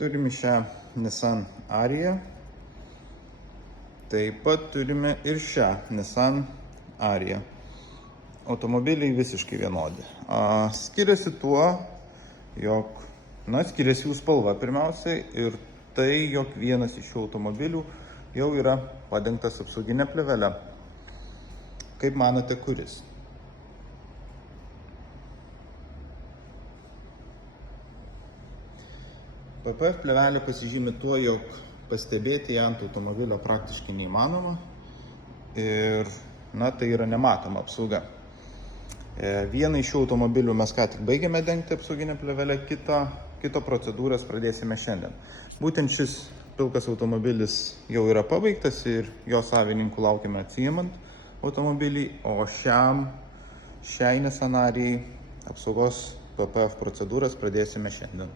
Turime šią Nissan Ariją. Taip pat turime ir šią Nissan Ariją. Automobiliai visiškai vienodi. Skiriasi tuo, jog skiriasi jų spalva pirmiausiai ir tai, jog vienas iš šių automobilių jau yra padengtas apsauginė plėvele. Kaip manote, kuris? PPF plėvelė pasižymi tuo, jog pastebėti ją ant automobilio praktiškai neįmanoma ir tai yra nematoma apsauga. Vieną iš šių automobilių mes ką tik baigėme dengti apsauginę plėvelę, kito procedūras pradėsime šiandien. Būtent šis pilkas automobilis jau yra pabaigtas ir jo savininkų laukiame atsiimant automobilį, o šiai Nissan Arijai apsaugos PPF procedūras pradėsime šiandien.